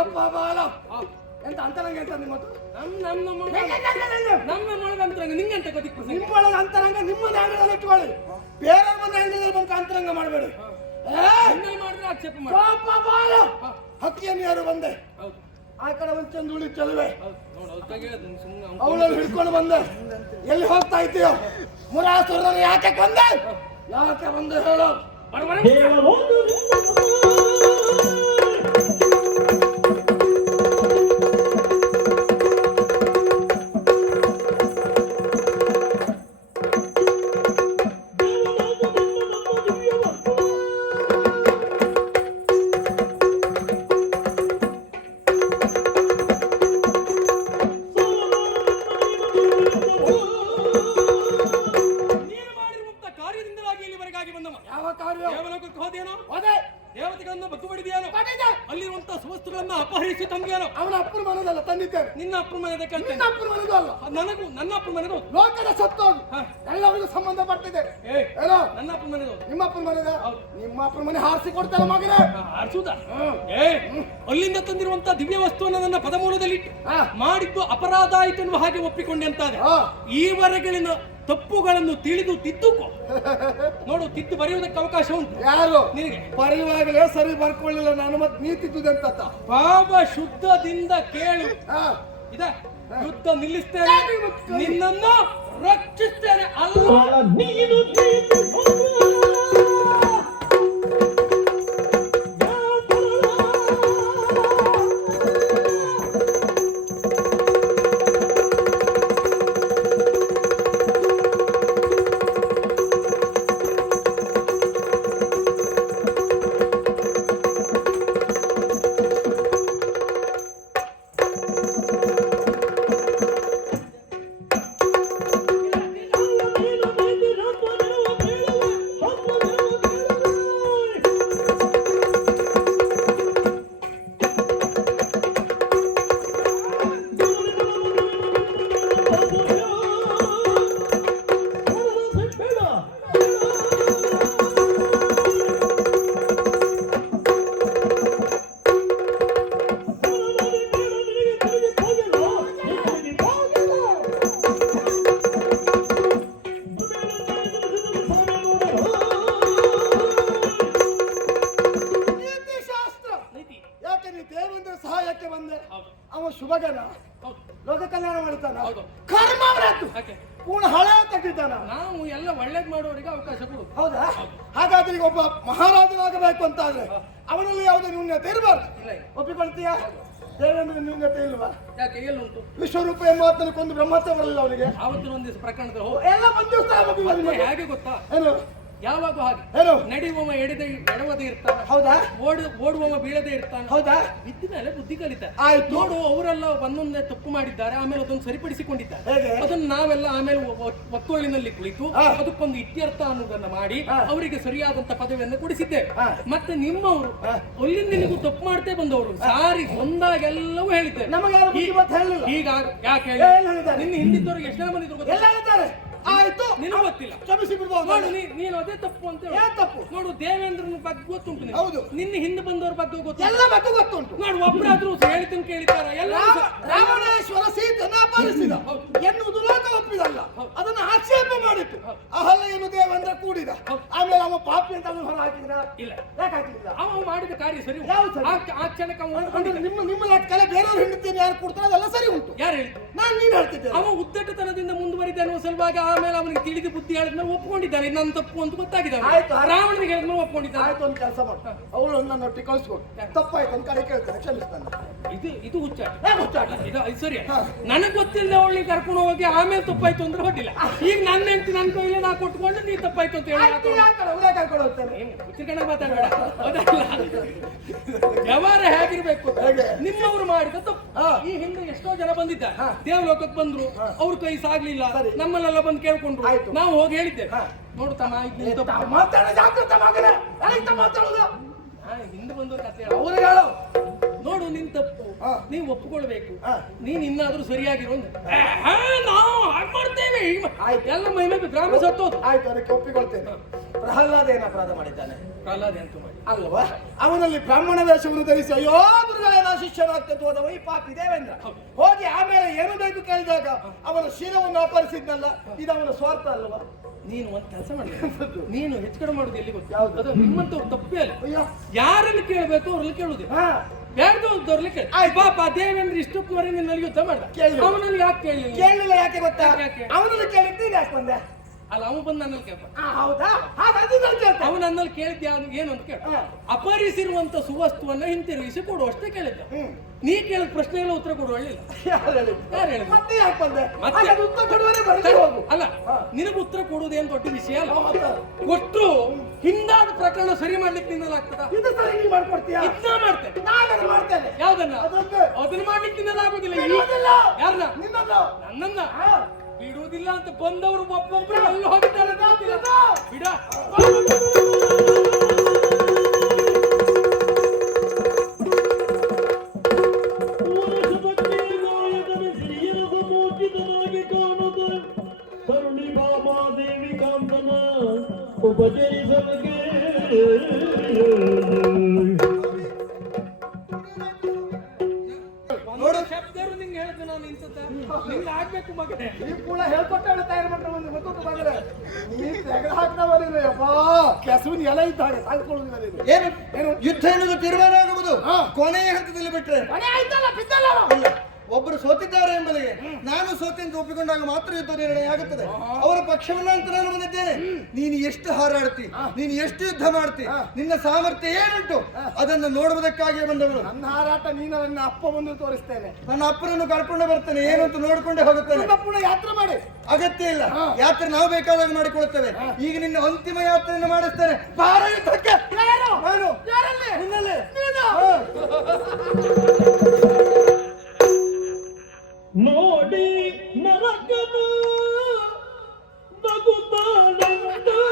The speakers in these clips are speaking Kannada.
ಪಾಪ ಬಾಲ ಎಂತ ಅಂತರಂಗ ಎಂತ ನಿಮ್ಮದು? ನಮ್ಮ ಒಳಗ ಅಂತರಂಗ ನಿಂಗೆ ಅಂತ ಗೊತ್ತಿತ್ತು. ನಿಮ್ಮೊಳಗ ಅಂತರಂಗ ನಿಮ್ಮ ನ್ಯಾಯದಲ್ಲಿ ಇಟ್ಕೊಳ್ಳಿ, ಬೇರೆ ಒಂದು ನ್ಯಾಯದಲ್ಲಿ ಬಂದು ಅಂತರಂಗ ಮಾಡಬೇಡಿ. ಮಾಡಿದ್ರೆ ಆಕ್ಷೇಪ ಮಾಡಿ. ಪಾಪ ಬಾಲ ಹಕ್ಕಿಯನ್ನು ಯಾರು ಬಂದೆ ಆ ಕಡೆ ಒಂದು ಚಂದುಳಿ ಚೆಲುವೆ ಅವಳನ್ನು ಹಿಡ್ಕೊಂಡು ಬಂದೆ. ಎಲ್ಲಿ ಹೋಗ್ತಾ ಇದ್ದೀಯೋ? ಮುರಾಸುರನ್ನು ಯಾಕೆ ಬಂದೆ? ಯಾಕೆ ಬಂದೆ ಹೇಳು? ದೇವತೆಗಳನ್ನು ಬಗ್ಗು ಬಡಿದೆಯೇನೋ? ಅಲ್ಲಿರುವಂತಹ ಸುವಸ್ತುಗಳನ್ನು ಅಪಹರಿಸಿ ತಂದೆಯೇನೋ? ಅವನ ಅಪ್ಪನ ಮನದಲ್ಲ ತಂದಿದ್ದೇನೆ. ನಿನ್ನ ಅಪ್ಪನ ಮನೆಯದ ನಿನ್ನ ಅಪ್ಪನ ಮನದು ಅಲ್ಲ, ನನಗೂ ನನ್ನ ಅಪ್ಪನ ಮನೆದು ಲೋಕದ ಸತ್ತು ಎಲ್ಲರಿಗೂ ಸಂಬಂಧ ಪಟ್ಟಿದೆ. ಏನೋ ನನ್ನ ಅಪ್ಪನ ಮನೆದು ನಿಮ್ಮ ಅಪ್ಪನ ಮನೆದ? ನಿಮ್ಮ ಅಪ್ಪನ ಮನೆ ಹಾರಿಸಿ ಕೊಡ್ತಾರ ಮಗನೇ. ಆರಿಸುದ? ಅಲ್ಲಿಂದ ತಂದಿರುವಂತಹ ದಿವ್ಯ ವಸ್ತುವನ್ನು ನನ್ನ ಪದಮೂಲದಲ್ಲಿ ಮಾಡಿದ್ದು ಅಪರಾಧ ಆಯ್ತು ಎನ್ನುವ ಹಾಗೆ ಒಪ್ಪಿಕೊಂಡೆ ಅಂತಾದ್ರೆ ಈವರೆಗಿನ ತಪ್ಪುಗಳನ್ನು ತಿಳಿದು ತಿದ್ದುಕೋ. ನೋಡು, ತಿದ್ದು ಬರೆಯುವುದಕ್ಕೆ ಅವಕಾಶ ಉಂಟು. ಯಾರು ನಿನಗೆ ಬರೆಯುವಾಗಲೇ ಸರಿ ಬರ್ಕೊಳ್ಳಿಲ್ಲ ನಾನು, ಮತ್ತೆ ನೀ ತಿದ್ದುದಂತ ಪಾಪ ಶುದ್ಧದಿಂದ ಕೇಳು. ಇದ ಯುದ್ಧ ನಿಲ್ಲಿಸ್ತೇನೆ, ನಿನ್ನನ್ನು ರಕ್ಷಿಸ್ತೇನೆ. ಅಲ್ಲ ನೀನು ಶುಭಗನ ಲೋಕ ಕಲ್ಯಾಣ ಮಾಡುತ್ತಾನ, ಕರ್ಮ ಪೂರ್ಣ ಹಳೆ ತೆಗಿತಾನ. ನಾವು ಎಲ್ಲ ಒಳ್ಳೇದ್ ಮಾಡುವವರಿಗೆ ಅವಕಾಶ ಕೊಡು. ಹೌದಾ? ಹಾಗಾದ್ರೆ ಈಗ ಒಬ್ಬ ಮಹಾರಾಜನಾಗಬೇಕು ಅಂತ ಆದ್ರೆ ಅವನಲ್ಲಿ ಯಾವುದೇ ನ್ಯೂನ್ಯತೆ ಇರಬಾರ್ದು. ಒಪ್ಪಿಕೊಳ್ತೀಯಾ? ದೇವೇಂದ್ರ ನ್ಯೂನ್ಯತೆ ಇಲ್ವಾ? ಯಾಕೆ? ಎಲ್ಲುಂಟು? ವಿಶ್ವರೂಪ ಎಂಬಾತನ ಕೊಂದು ಬ್ರಹ್ಮತ್ವ ಬರಲಿಲ್ಲ ಅವನಿಗೆ. ಆವತ್ತಿನ ಒಂದಿವ್ಸ ಪ್ರಕರಣದ ಎಲ್ಲ ಬಂದಿರ್ತಾರೆ. ಹೇಗೆ ಗೊತ್ತಾ? ಏನು ಯಾವಾಗ ಹಾಗೆ ಏನು ನಡೆಯುವವ ಎಡವದೇ ಇರ್ತಾನೆ. ಹೌದಾ? ಓಡುವವ ಬೀಳದೇ ಇರ್ತಾನೆ. ಹೌದಾ? ಬಿದ್ದ ಮೇಲೆ ಬುದ್ಧಿ ಕಲಿತಾರೆ. ಆಯ್ತು. ನೋಡು, ಅವರೆಲ್ಲ ಒಂದೊಂದೇ ತಪ್ಪು ಮಾಡಿದ್ದಾರೆ, ಆಮೇಲೆ ಅದನ್ನು ಸರಿಪಡಿಸಿಕೊಂಡಿದ್ದಾರೆ. ಅದನ್ನು ನಾವೆಲ್ಲ ಆಮೇಲೆ ಒತ್ತೊಳ್ಳಿನಲ್ಲಿ ಕುಳಿತು ಅದಕ್ಕೊಂದು ಇತ್ಯರ್ಥ ಅನ್ನೋದನ್ನ ಮಾಡಿ ಅವರಿಗೆ ಸರಿಯಾದಂತ ಪದವಿಯನ್ನು ಕೊಡಿಸಿದ್ದೇವೆ. ಮತ್ತೆ ನಿಮ್ಮವರು ಅಲ್ಲಿಂದ ನಿನಗೂ ತಪ್ಪು ಮಾಡ್ತೇ ಬಂದವರು ಸಾರಿ ಒಂದಾಗೆಲ್ಲವೂ ಹೇಳಿದ್ದೇವೆ. ಈಗ ಯಾಕೆ ಹೇಳಿ? ನಿನ್ನ ಹಿಂದಿದ್ದವ್ರಿಗೆ ಎಷ್ಟು ಜನ ಬಂದಿದ್ರು ಗೊತ್ತಿಲ್ಲ. ಆಯ್ತು, ನಿನಗೆ ಗೊತ್ತಿಲ್ಲ, ಕ್ಷಮಿಸಿ ಬಿಡ್ಬೋದು. ನೋಡು, ನೀನು ಅದೇ ತಪ್ಪು ಅಂತ ತಪ್ಪು. ನೋಡು, ದೇವೇಂದ್ರನ ಬಗ್ಗೆ ಗೊತ್ತುಂಟು. ಹೌದು. ನಿನ್ನ ಹಿಂದೆ ಬಂದವ್ರ ಬಗ್ಗೆ ಗೊತ್ತು, ಎಲ್ಲ ಬಗ್ಗೆ ಗೊತ್ತುಂಟು. ನೋಡು, ಒಬ್ಬರಾದ್ರೂ ಹೇಳಿದ್ದನ್ನು ಕೇಳಿದಾರ? ಎಲ್ಲ ರಾವಣೇಶ್ವರ ಸೀತೆಯನ್ನು ಅಪಹರಿಸಿದ ಎನ್ನುವುದು ಲೋಕ ಒಪ್ಪಿದಲ್ಲ, ಅದನ್ನು ಆಕ್ಷೇಪ ಮಾಡಿತ್ತು. ಅಹಲ್ಯೆಯನ್ನು ದೇವೇಂದ್ರ ಕೂಡಿದ. ಆಮೇಲೆ ಅವ ಪಾಪಿ ಅಂತ ಹೊರ ಹಾಕಿದ್ರ? ಇಲ್ಲ. ಯಾಕೆ ಹಾಕಿಲ್ಲ? ಅವ ಮಾಡಿದ ಕಾರ್ಯ ಸರಿ. ಆ ಕ್ಷಣಕ್ಕೆ ನಿಮ್ಮ ಲೆಕ್ಕಲೆ ಬೇರೆಯವ್ರು ಹೆಂಡತಿಯನ್ನು ಯಾರು ಕೊಡ್ತಾರೆ ಅದೆಲ್ಲ ಸರಿ ಉಂಟು. ಯಾರು ಹೇಳಿದ್ರು? ನೀನ್ ಹೇಳ್ತಿದ್ದೆ. ಅವ ಉದ್ದಟತನದಿಂದ ಮುಂದುವರಿದ ಅನ್ನುವ ಸಲುವಾಗಿ ಆಮೇಲೆ ಅವನಿಗೆ ತಿಳಿದು ಬುದ್ಧಿ ಹೇಳಿದ್ಮೇಲೆ ಒಪ್ಕೊಂಡಿದ್ದಾನೆ. ನನ್ನ ತಪ್ಪು ಅಂತ ಗೊತ್ತಾಗಿದ್ದಾನೆ. ರಾವಣನಿಗೆ ಹೇಳಿದ್ಮೇಲೆ ಒಪ್ಕೊಂಡಿದ್ದಾನೆ. ಆಯ್ತು, ಒಂದು ಕೆಲಸ ಮಾಡ, ಅವಳು ನನ್ನ ಒಟ್ಟಿಗೆ ಕಳಿಸ್ಕೊಡು. ತಪ್ಪಾಯ್ತು ಅಂತ ಕಡೆ ಕೇಳ್ತಾನೆ, ಕ್ಷಮಿಸ್ತಾನೆ. ಇದು ಹುಚ್ಚಾಟ. ಇದು ಸರಿ. ನನಗೆ ಗೊತ್ತಿಲ್ಲದೆ ಅವಳಿಗೆ ಕರ್ಕೊಂಡು ಹೋಗಿ ಆಮೇಲೆ ತಪ್ಪಾಯ್ತು ಅಂದ್ರೆ ಹೊಟ್ಟಿಲ್ಲ. ಈಗ ನನ್ನ ಹೆಂಡತಿ ನನ್ನ ಕೈಯಲ್ಲಿ ನಾ ಕೊಟ್ಕೊಂಡು ನೀ ತಪ್ಪಾಯ್ತು ಅಂತ ಹೇಳಿ ಕರ್ಕೊಂಡು ಹೋಗ್ತಾನೆ. ಚಿಕ್ಕಣ್ಣ ಮಾತಾಡಬೇಡ. ವ್ಯವಹಾರ ಹೇಗಿರ್ಬೇಕು? ನಿಮ್ಮವರು ಮಾಡಿದ ತಪ್ಪು. ಈ ಹಿಂದೆ ಎಷ್ಟೋ ಜನ ಬಂದಿದ್ದ, ದೇವಲೋಕಕ್ಕೆ ಬಂದ್ರು, ಅವ್ರ ಕೈ ಸಾಗ್ಲಿಲ್ಲ, ನಮ್ಮಲ್ಲೆಲ್ಲ ಬಂದು ಕೇಳ್ಕೊಂಡ್ರು. ನಾವು ಹೋಗಿ ಹೇಳಿದ್ದೇವೆ, ನೋಡ್ತಾನ ಹಿಂದೆ ಬಂದವ್ರ ಕಥೆ ಹೇಳು. ನೋಡು, ನಿನ್ ತಪ್ಪು ನೀವು ಒಪ್ಪಿಕೊಳ್ಬೇಕು. ನೀನ್ ಇನ್ನಾದ್ರೂ ಸರಿಯಾಗಿರೋ ನಾವು ಹಾಗೆ ಮಾಡ್ತೇವೆ. ಎಲ್ಲ ಮೈಮೇಲೆ ಗ್ರಾಮ ಸತ್ತೋದು. ಆಯ್ತು, ಅದಕ್ಕೆ ಒಪ್ಪಿಕೊಳ್ತೇನೆ. ಪ್ರಹ್ಲಾದ ಏನು ಅಪರಾಧ ಮಾಡಿದ್ದಾನೆ? ಪ್ರಹ್ಲಾದ ಎಂತ ಮಾಡಿ ಅಲ್ವಾ? ಅವನಲ್ಲಿ ಬ್ರಾಹ್ಮಣ ವೇಷವನ್ನು ಧರಿಸಿ ಅಯ್ಯೋ ಗುರುಗಳೇ ನಾ ಶಿಷ್ಯನಾಗ್ತಂತ ಹೋದವ ಈ ಪಾಪಿ ದೇವೇಂದ್ರ. ಹೋಗಿ ಆಮೇಲೆ ಏನು ಬೇಕು ಕೇಳಿದಾಗ ಅವನ ಶೀಲವನ್ನು ಅಪಹರಿಸಿದ್ನಲ್ಲ, ಇದು ಅವನ ಸ್ವಾರ್ಥ ಅಲ್ವಾ? ನೀನು ಒಂದ್ ಕೆಲಸ ಮಾಡಿ, ನೀನು ಹೆಚ್ಚು ಕಡೆ ಮಾಡುದು ಎಲ್ಲಿ ಗೊತ್ತು? ಯಾವ್ದು? ಅದು ನಿಮ್ಮಂತ ತಪ್ಪೇ ಅಲ್ಲ. ಅಯ್ಯೋ ಯಾರನ್ನು ಕೇಳಬೇಕು ಅವ್ರಲ್ಲಿ ಕೇಳುದು, ಬೇಡದವ್ರಲ್ಲಿ ಕೇಳಿ. ಪಾಪ ದೇವೇಂದ್ರ ಇಷ್ಟೊತ್ತುವರೆಗೆ ನಿನ್ನಲ್ಲಿ ಯುದ್ಧ ಮಾಡ್ದ, ಅವನಲ್ಲಿ ಯಾಕೆ ಕೇಳಲಿಲ್ಲ? ಕೇಳಲಿಲ್ಲ ಯಾಕೆ ಗೊತ್ತಾ? ಯಾಕೆ? ಅವನಲ್ಲಿ ಕೇಳಿದ್ದು ನೀನು ಯಾಕೆ ಬಂದೆ? ಅಲ್ಲ, ಅವನು ಬಂದು ನನ್ನಲ್ಲಿ ಕೇಳ್ಪ. ಹೌದಾ? ಹಾಗಾಗಿ ನಾನು ಕೇಳ್ತೆ. ಅವನು ನನ್ನಲ್ಲಿ ಕೇಳಿದ್ದ ಏನು ಅಂತ ಕೇಳ, ಅಪಹರಿಸಿರುವಂತ ಸುವಸ್ತುವನ್ನ ಹಿಂತಿರುಗಿಸಿ ಕೊಡುವಷ್ಟೇ ಕೇಳಿದ್ದ. ನೀ ಕೇಳಿದ ಪ್ರಶ್ನೆಗಳ ಉತ್ತರ ಕೊಡುವಳ್ಳಿಲ್ಲ. ಯಾರು ಹೇಳಿದ್ರು? ಮತ್ತೆ ಯಾಕೆ ಬಂದೆ? ಮತ್ತೆ ಅದು ಉತ್ತರ ಕೊಡುವರೆ ಬರಲಿ ಹೋಗು. ಅಲ್ಲ, ನಿನಗೆ ಉತ್ತರ ಕೊಡುವುದೇನು ದೊಡ್ಡ ವಿಷಯ ಅಲ್ಲ. ಕೊಟ್ಟು ಹಿಂದಾದ ಪ್ರಕರಣ ಸರಿ ಮಾಡ್ಲಿಕ್ಕೆ ನಿನ್ನಲಾಗ್ತದ? ಇದು ಸರಿ ನೀ ಮಾಡ್ಕೊಡ್ತೀಯಾ? ಇದನ್ನ ಮಾಡ್ತೇನೆ. ನಾನು ಮಾಡ್ತೇನೆ. ಯಾವ್ದನ್ನ? ಅದೊಂದು. ಅದನ್ನ ಮಾಡ್ಲಿಕ್ಕೆ ನಿನ್ನಲಾಗೋದಿಲ್ಲ. ಬಿಡುವುದಿಲ್ಲ. ಯಾರನ್ನ? ನಿನ್ನನ್ನು. ನನ್ನನ್ನ ಬಿಡುವುದಿಲ್ಲ ಅಂತ ಬಂದವರು ಒಬ್ಬೊಬ್ರು ಅಲ್ಲಿ ಹೋಗಿದ್ದಾರೆ. ಬಿಡ. ನೋಡು ಶಬ್ದರು ನಿಂಗೆ ಹೇಳಿದ್ದು ನಾನು ಇಂಥದ್ದ ನಿಂಗೆ ಆಗ್ಬೇಕು ಮಗನೇ. ಈ ಕೂಡ ಹೇಳ್ಕೊಟ್ಟಾಳೆ ತಯಾರು ಮಾಡ್ತಾ ಒಂದು ಗೊತ್ತು ಮಗನೇ. ನೀ ತೆಗೆದು ಹಾಕ್ತಾವಲ್ಲ ಯಪ್ಪ, ಕೆಸುವಿನ ಎಲೆ ಇದ್ದಾಗ ತಾಳ್ಕೊಳ್ಳುವುದಿಲ್ಲ ನೀನು. ಏನು ಏನು ಯುದ್ಧ ಎನ್ನುವುದು ತೀರ್ಮಾನ ಆಗುವುದು ಕೊನೆಯ ಹಂತದಲ್ಲಿ ಬಿಟ್ರೆ ಮನೆ ಆಯ್ತಲ್ಲ ಬಿದ್ದಲ್ಲ. ಇಲ್ಲ, ಒಬ್ಬರು ಸೋತಿದ್ದಾರೆ ಎಂಬುದಿಗೆ ನಾನು ಸೋತೆ ಅಂತ ಒಪ್ಪಿಕೊಂಡಾಗ ಮಾತ್ರ ಯುದ್ಧ ನಿರ್ಣಯ ಆಗುತ್ತದೆ. ಅವರ ಪಕ್ಷವನ್ನ ಅಂತ ನಾನು ಬಂದಿದ್ದೇನೆ. ನೀನು ಎಷ್ಟು ಹಾರಾಡ್ತಿ, ನೀನು ಎಷ್ಟು ಯುದ್ಧ ಮಾಡ್ತಿ, ನಿನ್ನ ಸಾಮರ್ಥ್ಯ ಏನುಂಟು ಅದನ್ನು ನೋಡುವುದಕ್ಕಾಗಿ ಬಂದವರು. ನನ್ನ ಹಾರಾಟ ನೀನು ನನ್ನ ಅಪ್ಪ ಬಂದು ತೋರಿಸ್ತೇನೆ. ನನ್ನ ಅಪ್ಪನನ್ನು ಕರ್ಕೊಂಡು ಬರ್ತೇನೆ, ಏನು ಅಂತ ನೋಡ್ಕೊಂಡೇ ಹೋಗುತ್ತೇನೆ. ನಿಮ್ಮ ಪುನಃ ಯಾತ್ರೆ ಮಾಡಿ. ಅಗತ್ಯ ಇಲ್ಲ, ಯಾತ್ರೆ ನಾವು ಬೇಕಾದಾಗ ಮಾಡಿಕೊಳ್ತೇವೆ. ಈಗ ನಿನ್ನ ಅಂತಿಮ ಯಾತ್ರೆಯನ್ನು ಮಾಡಿಸ್ತೇನೆ. ಬಾರ ಯುದ್ಧಕ್ಕೆ. ಯಾರು? ನಾನು. ಯಾರಲ್ಲಿ? ನಿನ್ನಲ್ಲೇ. ನೀನು. ನೋಡಿ ನರಕದ ನಗುತ್ತಾನಂದನು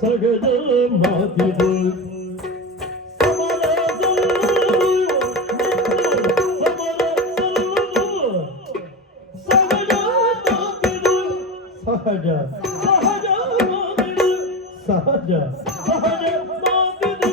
ಸಗದ ಮಾತಿದು ಸಹಜ ಸಹಜ ಸಹಜ ಸಹಜ ಮಾತಿದು